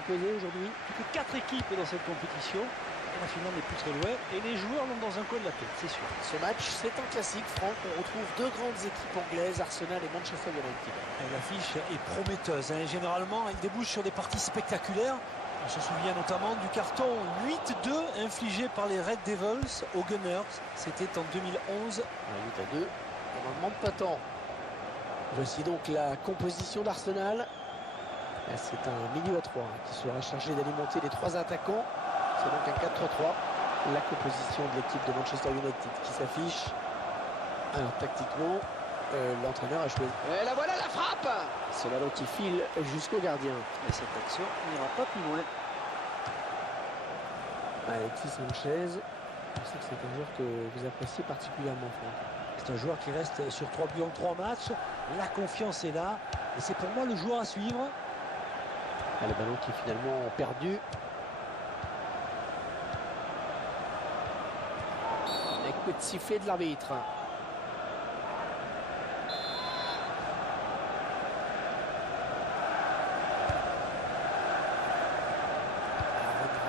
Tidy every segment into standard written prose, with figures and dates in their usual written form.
proposé aujourd'hui? Plus que 4 équipes dans cette compétition. Et la finale n'est plus très loin. Et les joueurs l'ont dans un coin de la tête, c'est sûr. Ce match, c'est un classique, Franck. On retrouve deux grandes équipes anglaises, Arsenal et Manchester United. Et l'affiche est prometteuse. Généralement, elle débouche sur des parties spectaculaires. On se souvient notamment du carton 8-2 infligé par les Red Devils aux Gunners. C'était en 2011. 8-2. On n'en demande pas tant. Voici donc la composition d'Arsenal. C'est un milieu à 3 qui sera chargé d'alimenter les trois attaquants. C'est donc un 4-3-3. La composition de l'équipe de Manchester United qui s'affiche. Alors tactiquement, l'entraîneur a choisi. Et la voilà la frappe. Ce ballon qui file jusqu'au gardien. Et cette action n'ira pas plus loin. Alexis Sanchez, je sais que c'est un joueur que vous appréciez particulièrement, Franck. C'est un joueur qui reste sur 3 buts en 3 matchs. La confiance est là. Et c'est pour moi le joueur à suivre. Le ballon qui est finalement perdu. Les coups de sifflet de l'arbitre.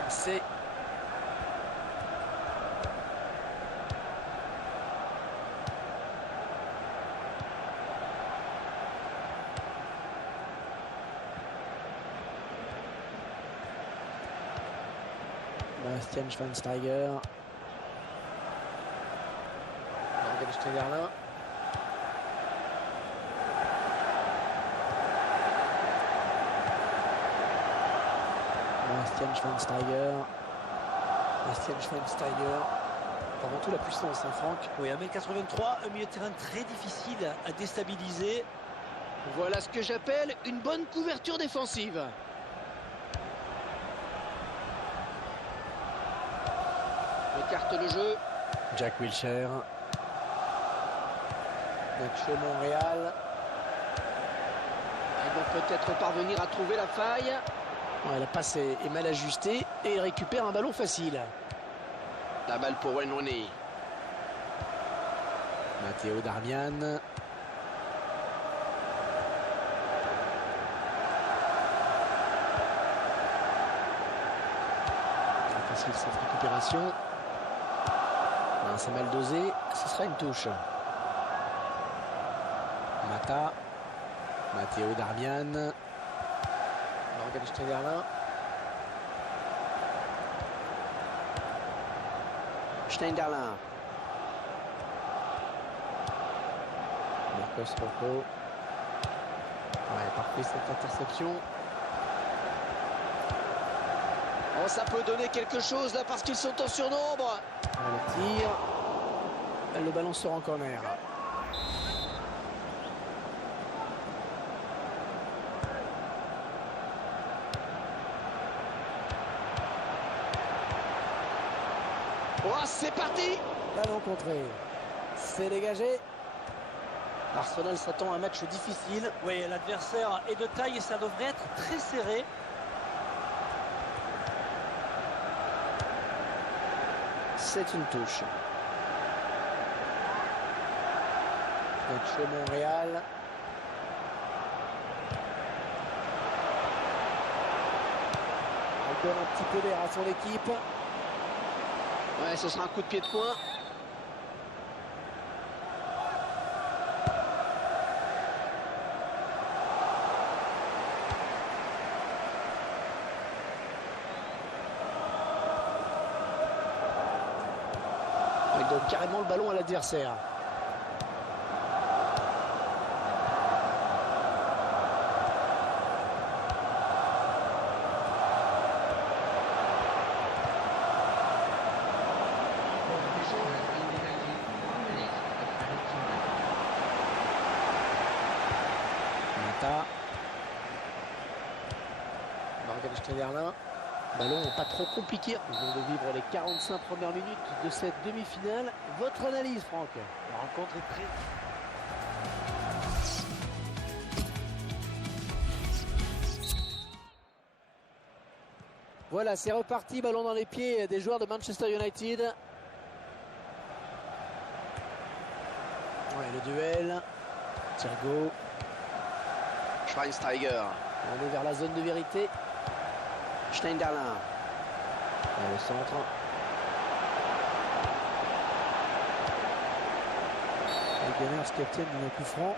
Ramsey. Bastian Schweinsteiger. Morgan Schneiderlin. Bastian Schweinsteiger. Bastian Schweinsteiger. Avant tout la puissance, hein, Franck. Oui, 1m83, un milieu de terrain très difficile à déstabiliser. Voilà ce que j'appelle une bonne couverture défensive. Écarte le jeu. Jack Wilshere. Nacho Monreal. Ils vont peut-être parvenir à trouver la faille. La passe est mal ajustée et il récupère un ballon facile. La balle pour Wayne Rooney. Matteo Darmian. Facile cette récupération. C'est mal dosé, ce sera une touche. Mata. Matteo Darmian. Morgan Schneiderlin. Schneiderlin. Marcos Rocco. Parfait cette interception. Oh, ça peut donner quelque chose là parce qu'ils sont en surnombre. Le tir. Le ballon sort en corner. Oh, c'est parti. Ballon contré. C'est dégagé. Arsenal s'attend à un match difficile. Oui, l'adversaire est de taille et ça devrait être très serré. C'est une touche. Nacho Monreal. On donne un petit peu d'air à son équipe. Ouais, ce sera un coup de pied de coin. Il donne carrément le ballon à l'adversaire. Mata. Morgan Schneiderlin. Ballon pas trop compliqué. Nous venons de vivre les 45 premières minutes de cette demi-finale. Votre analyse, Franck? La rencontre est très... Voilà, c'est reparti. Ballon dans les pieds des joueurs de Manchester United. Ouais, le duel. Thiago. Schweinsteiger. On est vers la zone de vérité. Schneiderlin. Et le centre. Les Gunners qui obtiennent le coup franc.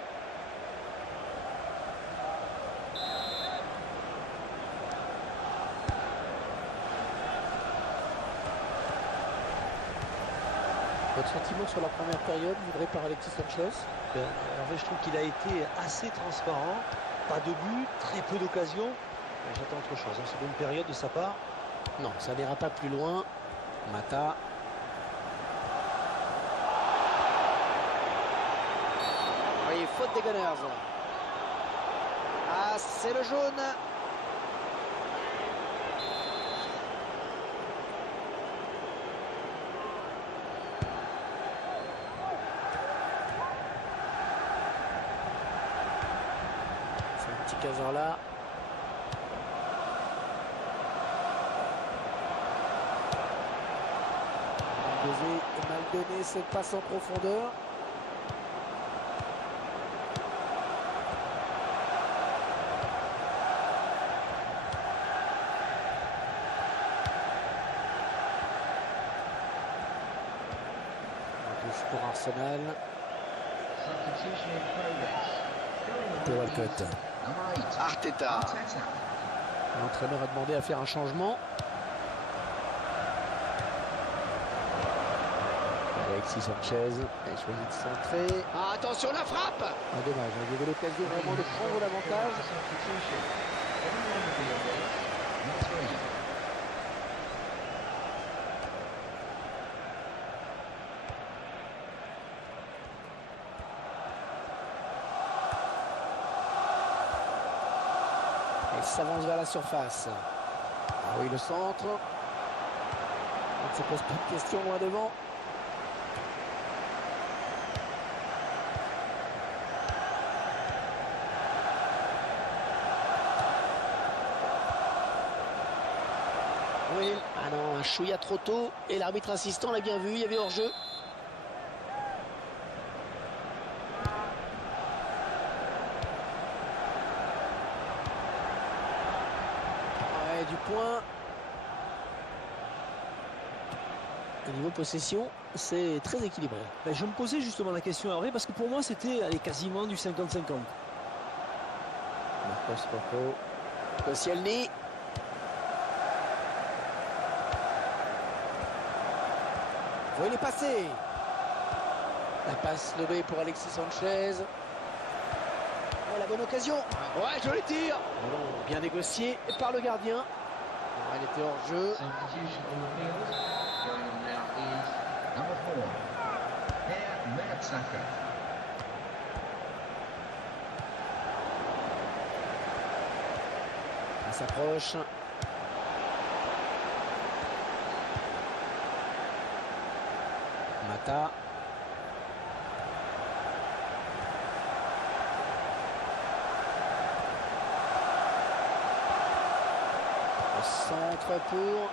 Votre sentiment sur la première période livrée par Alexis Sanchez? Hervé, je trouve qu'il a été assez transparent. Pas de but, très peu d'occasions. J'attends autre chose. C'est une période de sa part. Non, ça n'ira pas plus loin. Mata. Oui, faute des Gunners. Ah, c'est le jaune. C'est un petit caseur là. Mal donné cette passe en profondeur. Un touche pour Arsenal. Pour Walcott. Arteta. L'entraîneur a demandé à faire un changement. Alexis Sanchez a choisi de centrer. Ah, attention la frappe. Ah, dommage, il y avait l'occasion vraiment de prendre l'avantage. Et s'avance vers la surface. Ah oui, le centre. On ne se pose pas de questions loin devant. Oui. Ah non, un chouïa trop tôt. Et l'arbitre assistant l'a bien vu, il y avait hors-jeu. Ouais, du point. Au niveau possession, c'est très équilibré. Ben, je me posais justement la question Hervé parce que pour moi c'était quasiment du 50-50. Marcos Rojo. Koscielny. Oh, il est passé. La passe levée pour Alexis Sanchez. Oh, la bonne occasion. Ouais, joli tir. Oh, bien négocié par le gardien. Oh, il était hors jeu. Il s'approche. Mata. Au centre pour.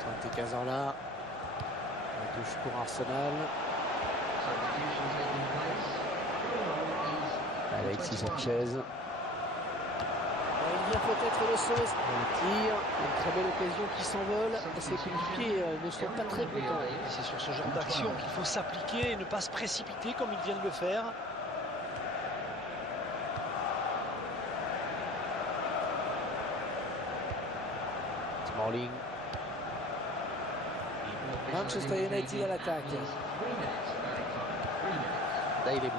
Santi Cazorla. La touche pour Arsenal. Alexis Sanchez. Il vient peut-être le sauver. Le tir, une très belle occasion qui s'envole. Ses coéquipiers ne sont pas très contents. C'est sur ce genre d'action qu'il faut s'appliquer et ne pas se précipiter comme il vient de le faire. Smalling. Manchester United à l'attaque. Là, il est bien.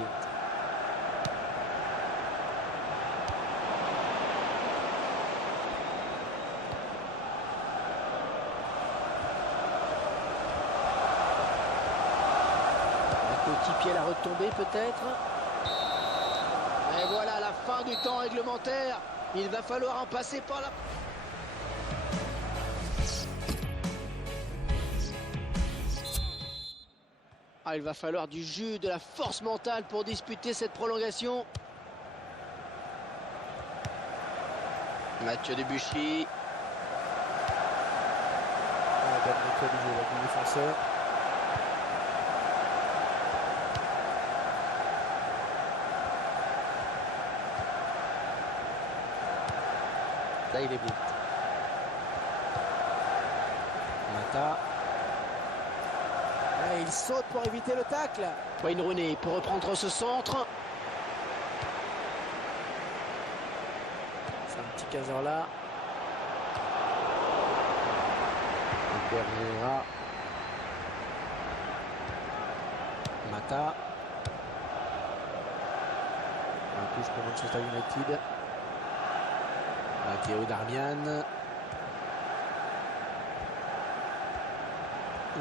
Coéquipier à la retombée peut-être. Et voilà la fin du temps réglementaire. Il va falloir en passer par là. Ah, il va falloir du jus, de la force mentale pour disputer cette prolongation. Mathieu Debuchy. Bonne méthode du défenseur. Là, il est blitz. Mata. Et il saute pour éviter le tacle. Wayne Rooney pour reprendre ce centre. C'est un petit caseur là. Pereira. Mata. Un touche pour Manchester United. Matteo Darmian.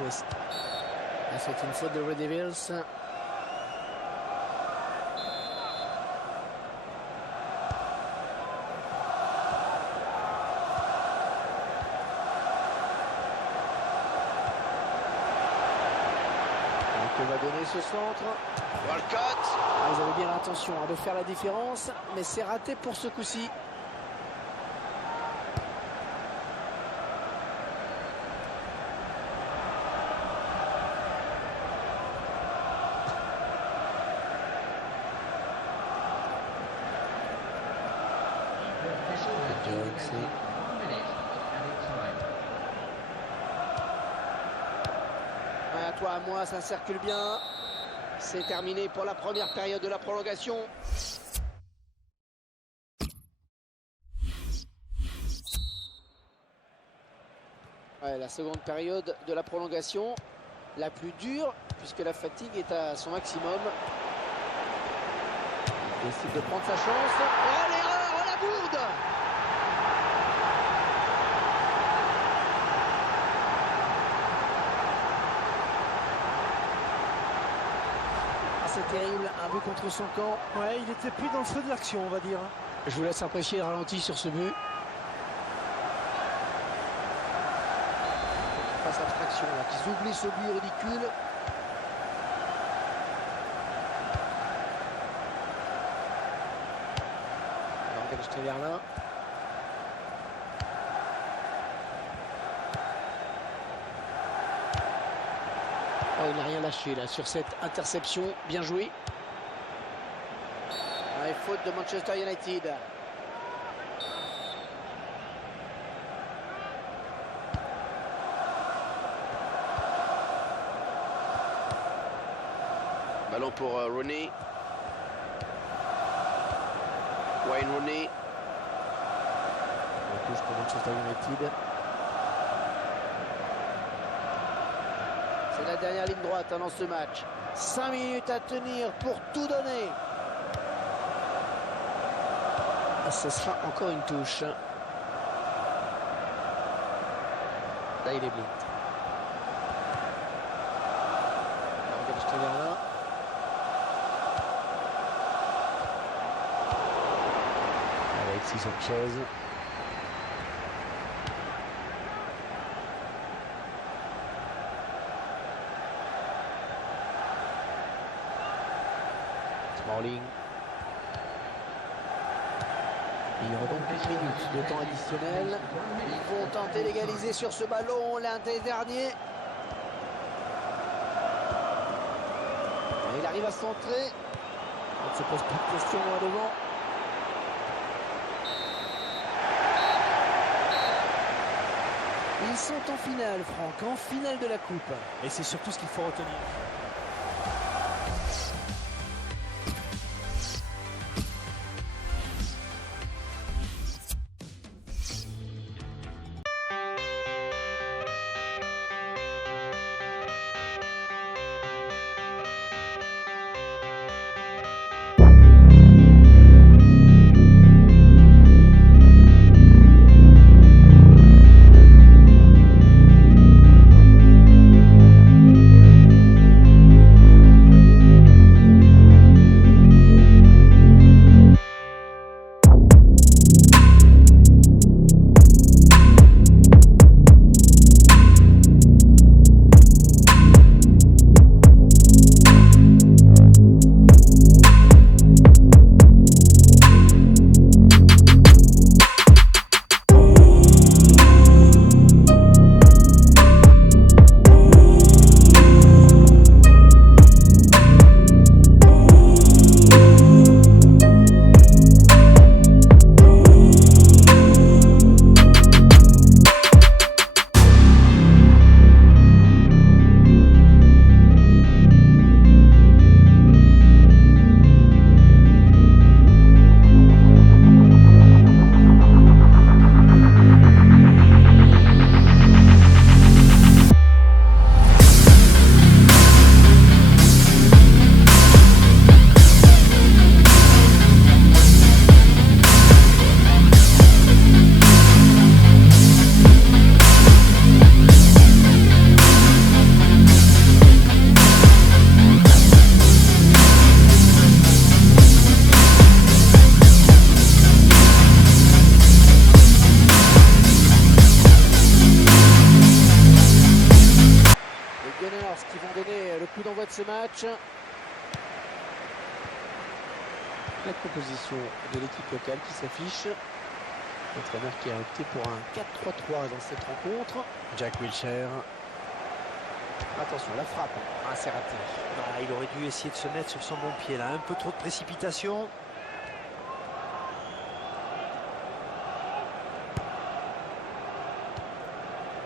West. C'est une faute de Red Devils. Que va donner ce centre. Walcott. Ils avaient bien l'intention de faire la différence, mais c'est raté pour ce coup-ci. À toi, à moi, ça circule bien. C'est terminé pour la première période de la prolongation. Ouais, la seconde période de la prolongation, la plus dure, puisque la fatigue est à son maximum. Il décide de prendre sa chance. Oh, l'erreur, oh, la bourde! C'est terrible, un but contre son camp. Ouais, il était plus dans le feu de l'action, on va dire. Je vous laisse apprécier le ralenti sur ce but. Passe abstraction là, qui oublie ce but ridicule. Alors, Gage Verlin. Oh, il n'a rien lâché là sur cette interception. Bien joué. Ouais, faute de Manchester United. Ballon pour Rooney. Wayne Rooney. On touche pour Manchester United. C'est la dernière ligne droite dans ce match. 5 minutes à tenir pour tout donner. Ce sera encore une touche. Là, il est blitz. Alexis Sanchez. Smalling. Il y aura donc 8 minutes de temps additionnel. Ils vont tenter d'égaliser sur ce ballon, l'un des derniers. Et il arrive à centrer. On ne se pose pas de questions là devant. Ils sont en finale, Franck, en finale de la Coupe. Et c'est surtout ce qu'il faut retenir. coup d'envoi de ce match. La composition de l'équipe locale qui s'affiche. L'entraîneur qui a opté pour un 4-3-3 dans cette rencontre. Jack Wilshere. Attention, la frappe. Ah, c'est raté. Ah, il aurait dû essayer de se mettre sur son bon pied là. Un peu trop de précipitation.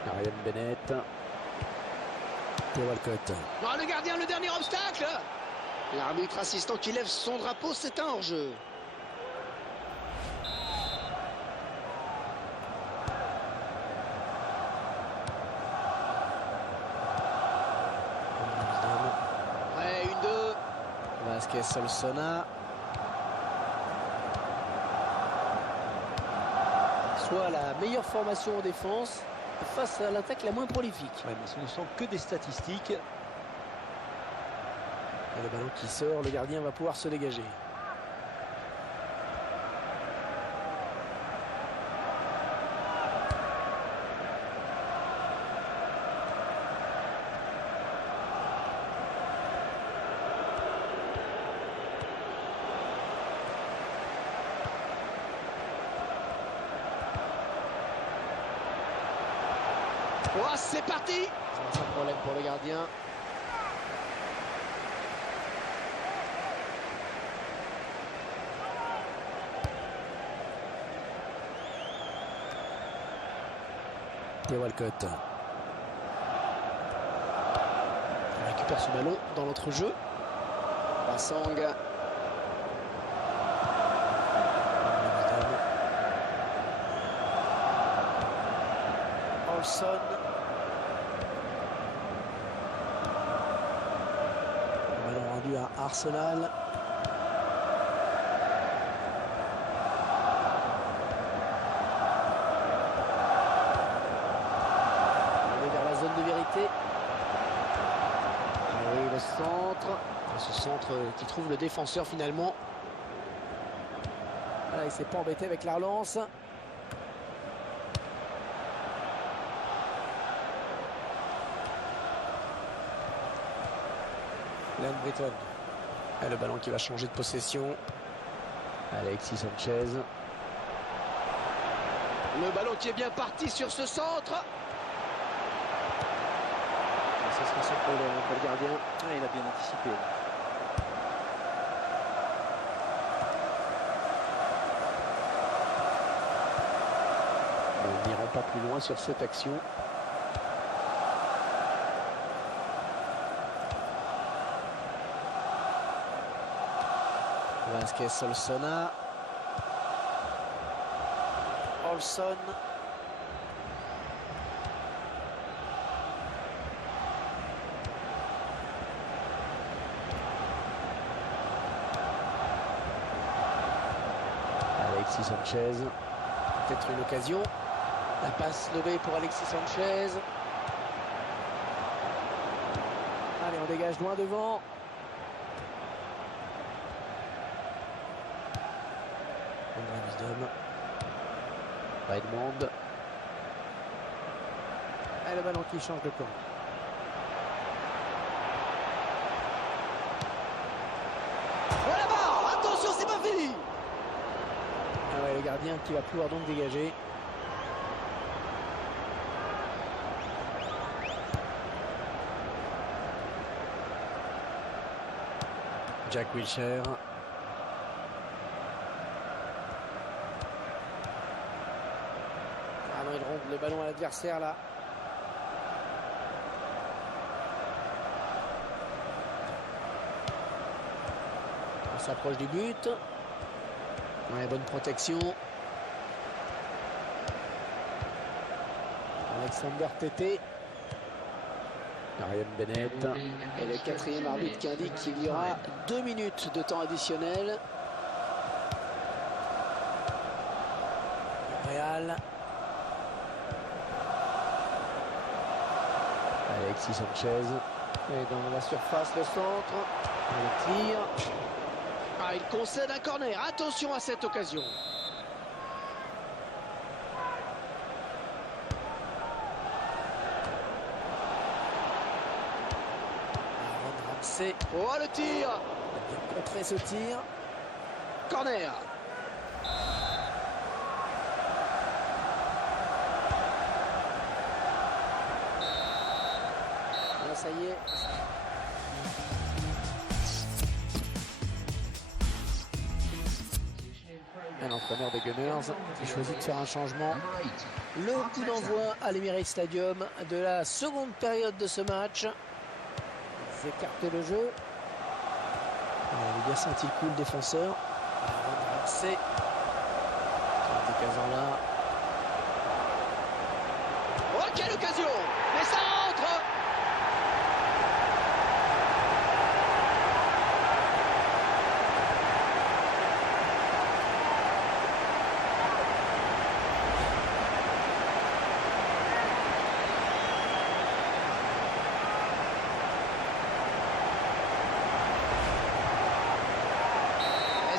Ryan Bennett. Pour Walcott. Non, le gardien, le dernier obstacle. L'arbitre assistant qui lève son drapeau, c'est un hors-jeu. Ouais, 1-2. Vasquez Solsona. Soit la meilleure formation en défense face à l'attaque la moins prolifique. Ouais, mais ce ne sont que des statistiques. Et le ballon qui sort, le gardien va pouvoir se dégager. Oh, c'est parti. Sans problème pour le gardien. Et Walcott. Il récupère ce ballon dans l'entrejeu. Bassang. Olson. Ballon rendu à Arsenal. On est vers la zone de vérité. Et le centre. Et ce centre qui trouve le défenseur finalement. Voilà, il ne s'est pas embêté avec la relance. Glenn Britton. Et le ballon qui va changer de possession. Alexis Sanchez. Le ballon qui est bien parti sur ce centre. Et ce sera son problème pour le gardien. Ah, il a bien anticipé. Nous n'irons pas plus loin sur cette action. Vasquez Solsona. Olson. Alexis Sanchez. Peut-être une occasion. La passe levée pour Alexis Sanchez. Allez, on dégage loin devant. André Wisdom. Redmond. Et le ballon qui change de camp. Voilà la barre. Attention, c'est pas fini. Ah ouais, le gardien qui va pouvoir donc dégager. Jack Wilshere. Ah non, il rompt le ballon à l'adversaire là. On s'approche du but. Ouais, bonne protection. Alexander Tété. Ryan Bennett. Et le quatrième arbitre qui indique qu'il y aura 2 minutes de temps additionnel. Real. Alexis Sanchez. Et dans la surface, le centre. Le tir. Ah, il concède un corner. Attention à cette occasion. Ramsey. Oh, le tir! Il a bien contré ce tir. Corner! Là, ça y est. L'entraîneur des Gunners qui choisit de faire un changement. Le coup d'envoi à l'Emirates Stadium de la seconde période de ce match. Ils écartent le jeu. On avait bien senti le coup, le défenseur. C'est Cazorla. Oh, quelle occasion! Mais ça entre!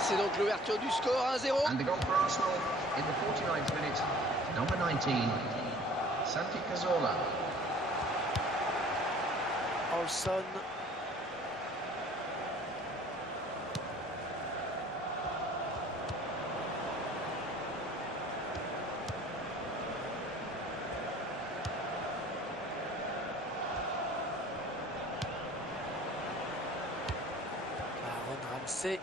C'est donc l'ouverture du score 1-0. And the goal for Arsenal in the 49th minute, number 19, Santi Cazorla. Olson. Aaron Ramsey.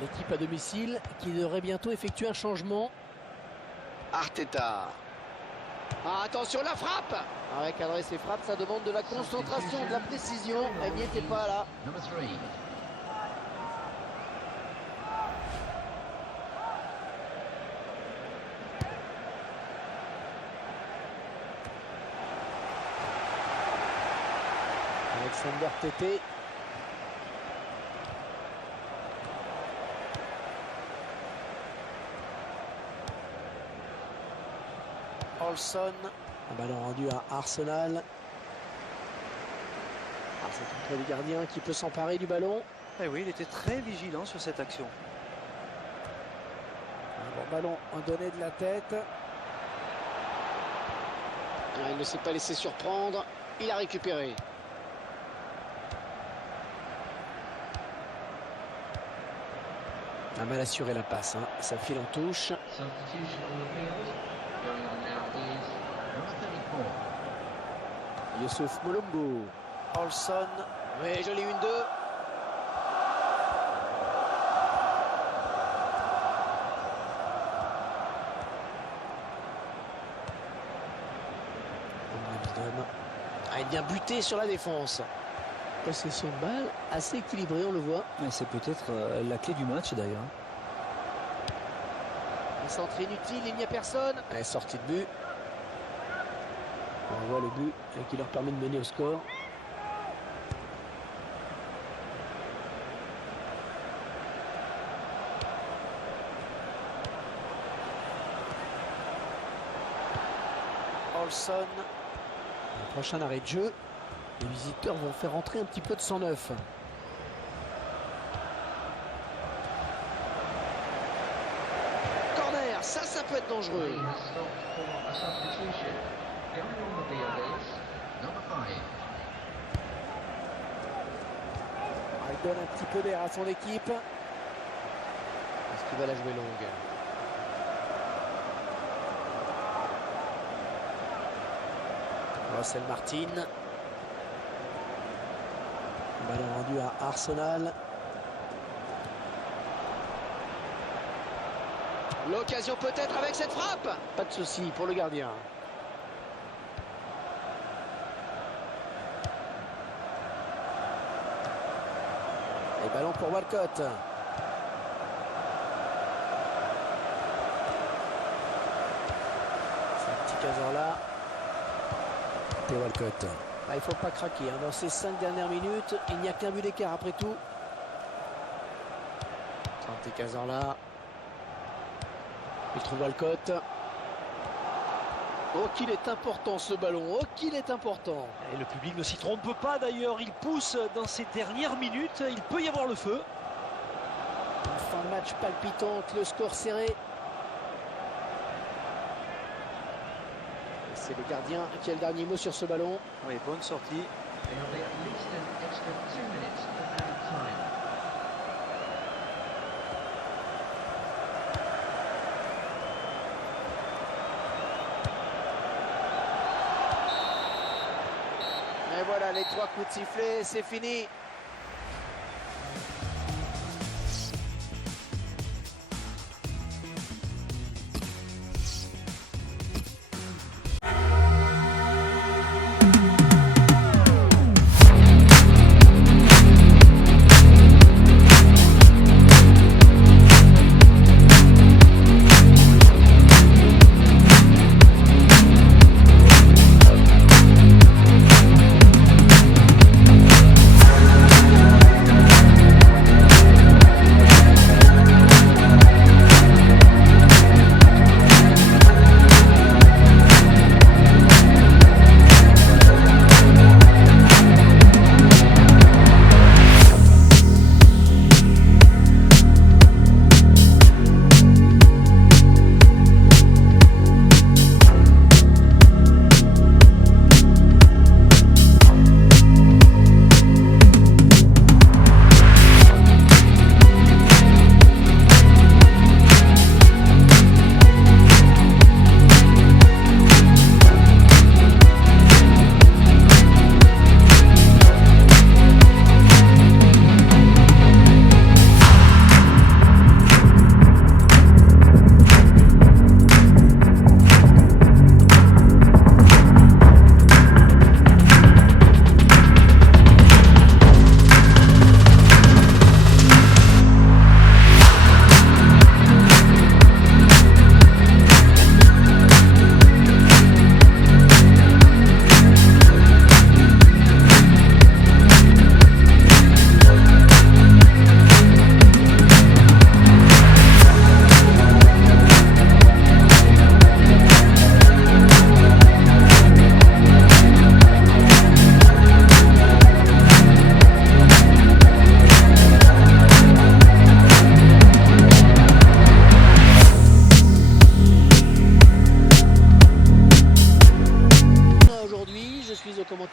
L'équipe à domicile qui devrait bientôt effectuer un changement. Arteta. Ah, attention, la frappe! Avec cadrer ses frappes, ça demande de la concentration, de la précision. Elle n'y était pas là. Number 3. Alexander Tété. Olson. Un ballon rendu à Arsenal. Ah, c'est contre le gardien qui peut s'emparer du ballon. Eh oui, il était très vigilant sur cette action. Un bon ballon donné de la tête. Ah, il ne s'est pas laissé surprendre. Il a récupéré. A mal assuré la passe, hein. Ça file en touche. Substitution on the field. Going on now is number 34. Youssouf Molumbo. Olson. Oui, joli 1-2. Ah, il vient buter sur la défense. Possession de balle assez équilibrée, on le voit. Mais c'est peut-être la clé du match d'ailleurs. Un centre inutile, il n'y a personne. Elle est sortie de but. On voit le but qui leur permet de mener au score. Olson. Le prochain arrêt de jeu. Les visiteurs vont faire entrer un petit peu de sang neuf. Corner, ça peut être dangereux. He has stopped for a substitution. Going on the field is number 5. Il donne un petit peu d'air à son équipe. Est-ce qu'il va la jouer longue? Russell Martin. Ballon rendu à Arsenal. L'occasion peut-être avec cette frappe. Pas de souci pour le gardien. Et ballon pour Walcott. C'est un petit Cazorla. Et Walcott. Ah, il ne faut pas craquer. Hein. Dans ces 5 dernières minutes, il n'y a qu'un but d'écart après tout. Santi Cazorla. Il trouve Walcott. Oh, qu'il est important ce ballon, oh, qu'il est important. Et le public ne s'y trompe pas d'ailleurs, il pousse dans ces dernières minutes, il peut y avoir le feu. Une fin de match palpitante, le score serré. C'est le gardien qui a le dernier mot sur ce ballon. Oui, bonne sortie. There'll be at least an extra 2 minutes of added time. Et voilà, les 3 coups de sifflet, c'est fini.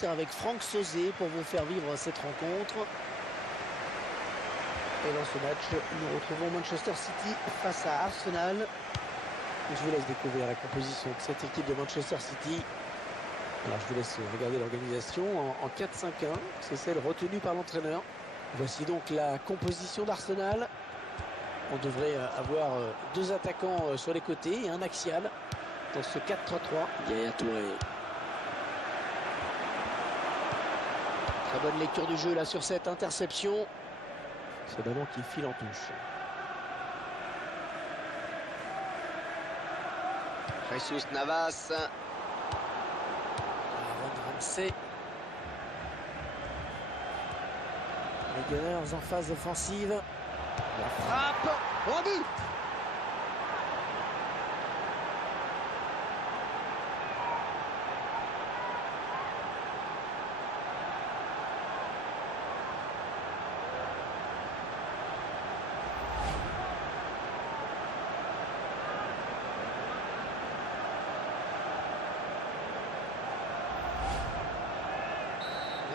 Avec Franck Sauzet pour vous faire vivre cette rencontre. Et dans ce match, nous retrouvons Manchester City face à Arsenal. Je vous laisse découvrir la composition de cette équipe de Manchester City. Alors je vous laisse regarder l'organisation en 4-5-1. C'est celle retenue par l'entraîneur. Voici donc la composition d'Arsenal. On devrait avoir 2 attaquants sur les côtés et un axial dans ce 4-3-3. Yaya Touré. Très bonne lecture du jeu là sur cette interception. Ce ballon qui file en touche. Jesus Navas. Aaron Ramsey. Les Gunners en phase offensive. La frappe. Oh, but!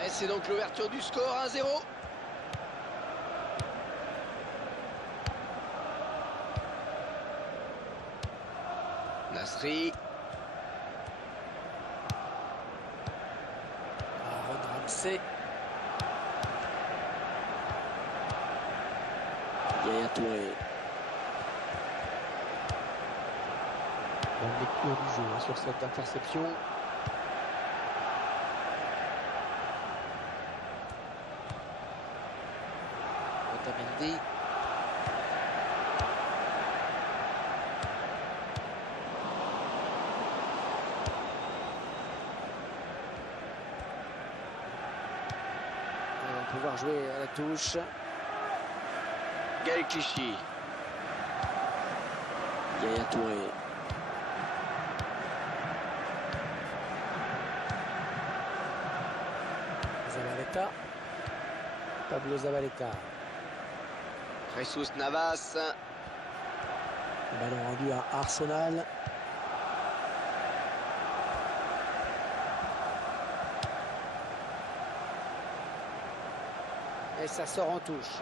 C'est donc l'ouverture du score 1-0. Nasri. Aaron Ramsey. Yaya Touré. Bonne lecture du jeu sur cette interception. Otamendi. On va pouvoir jouer à la touche. Gaël Clichy. Yaya Touré. Zabaleta. Pablo Zabaleta. Jesus Navas. Ballon rendu à Arsenal. Et ça sort en touche.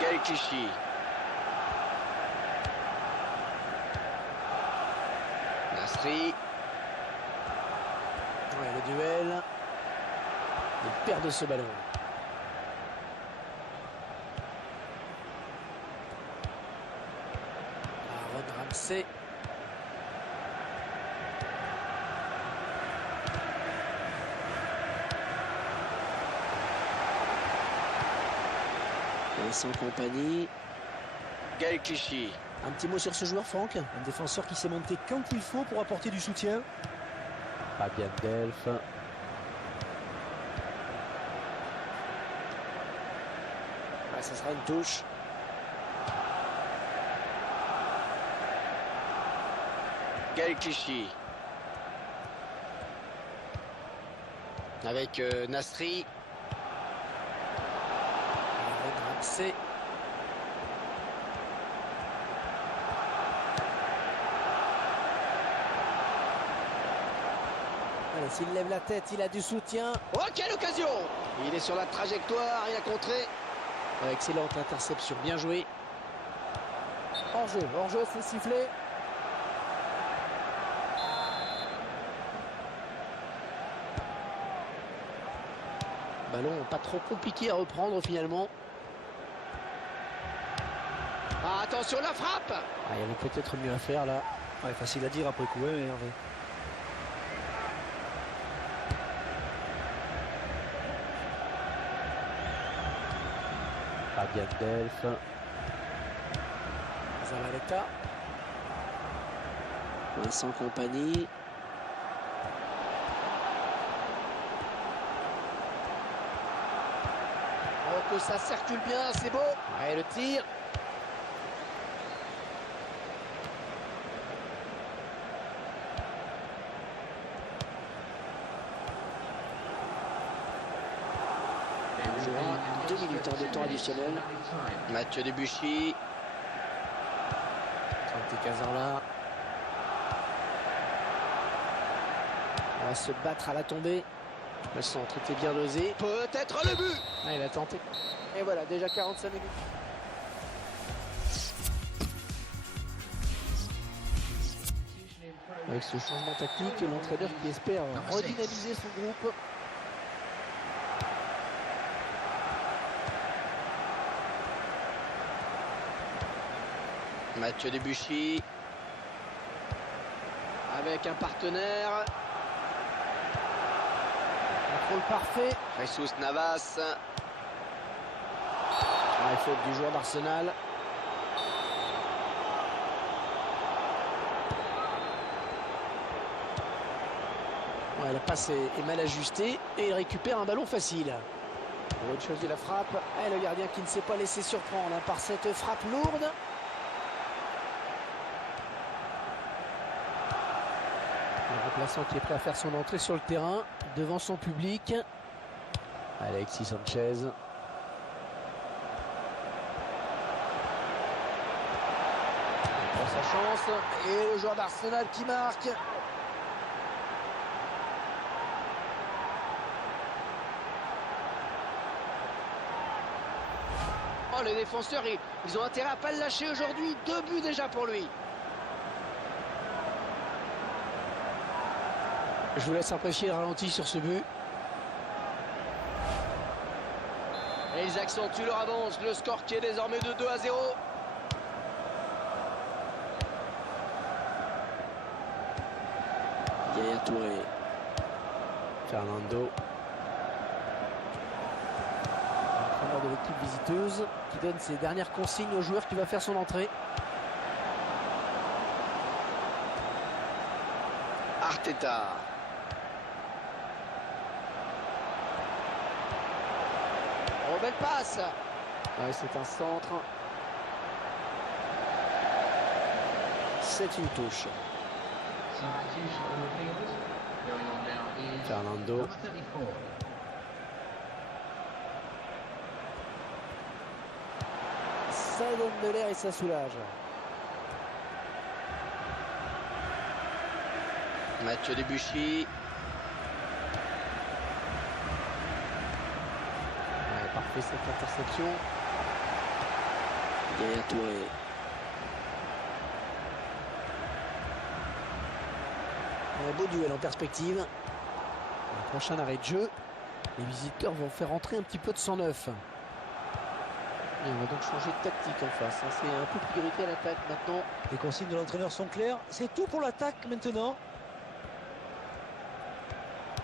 Gaël Clichy. Nasri. Ouais, le duel. Il perd de ce ballon. Aaron Ramsey. Vincent Kompany. Gaël Clichy. Un petit mot sur ce joueur, Franck? Un défenseur qui s'est monté quand il faut pour apporter du soutien. Fabian Delph. Ouais, ça sera une touche. Gaël Clichy. Avec Nasri. Aaron Ramsey. Allez, s'il lève la tête, il a du soutien. Oh, quelle occasion! Il est sur la trajectoire, il a contré. Excellente interception, bien joué. Hors-jeu, c'est sifflé. Ballon pas trop compliqué à reprendre finalement. Ah, attention, la frappe! Ah, il y avait peut-être mieux à faire là. Ouais, facile à dire après coup, hein, Hervé. Fabian Delph. Zabaleta. Vincent Kompany. Oh, que ça circule bien, c'est beau. Ouais, le tir. On jouera 2 minutes de temps additionnel. Mathieu Debuchy. Santi Cazorla. On va se battre à la tombée. Le centre était bien dosé. Peut-être le but! Ah, il a tenté. Et voilà, déjà 45 minutes. Avec ce changement tactique, l'entraîneur qui espère redynamiser son groupe. Mathieu Debuchy. Avec un partenaire. Contrôle parfait. Jesus Navas. Ah, faute du joueur d'Arsenal. Ouais, la passe est mal ajustée et il récupère un ballon facile. Pour autre chose de la frappe. Et le gardien qui ne s'est pas laissé surprendre hein, par cette frappe lourde. Le remplaçant qui est prêt à faire son entrée sur le terrain devant son public. Alexis Sanchez. Il prend sa chance et le joueur d'Arsenal qui marque. Oh, les défenseurs, ils ont intérêt à pas le lâcher aujourd'hui. 2 buts déjà pour lui. Je vous laisse apprécier le ralenti sur ce but. Et ils accentuent leur avance. Le score qui est désormais de 2-0. Yaya Touré. Fernando. L'entraîneur de l'équipe visiteuse qui donne ses dernières consignes au joueur qui va faire son entrée. Arteta. Oh, belle passe. Ouais, c'est un centre. C'est une touche. Substitution on the field. Going on now is Fernando. number 34. Ça donne de l'air et ça soulage. Mathieu Debuchy. Ouais, parfait cette interception. Yaya Touré. Un beau duel en perspective. Le prochain arrêt de jeu. Les visiteurs vont faire entrer un petit peu de sang neuf. Et on va donc changer de tactique en face. C'est un peu priorité à l'attaque maintenant. Les consignes de l'entraîneur sont claires. C'est tout pour l'attaque maintenant.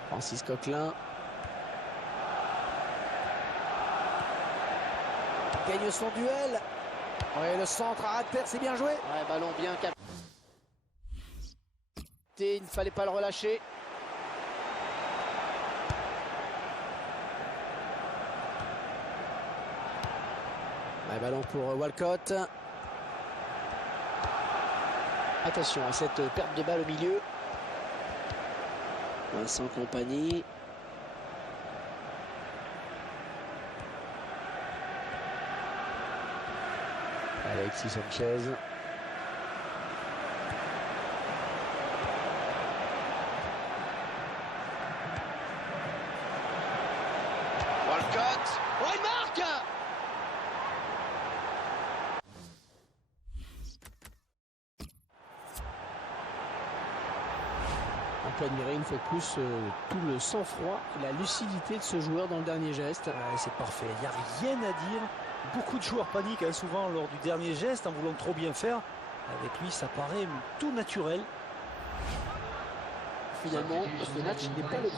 Francis Coquelin. Gagne son duel. Ouais, le centre à ras de terre, c'est bien joué. Ouais, ballon bien capté. Il ne fallait pas le relâcher. Ouais, ballon pour Walcott. Attention à cette perte de balle au milieu. Vincent Kompany. Alexis Sanchez. Walcott. Oh, il marque! On peut admirer une fois de plus tout le sang-froid et la lucidité de ce joueur dans le dernier geste. Ouais, c'est parfait, il n'y a rien à dire. Beaucoup de joueurs paniquent souvent lors du dernier geste en voulant trop bien faire. Avec lui, ça paraît tout naturel. Finalement, ce match n'est pas le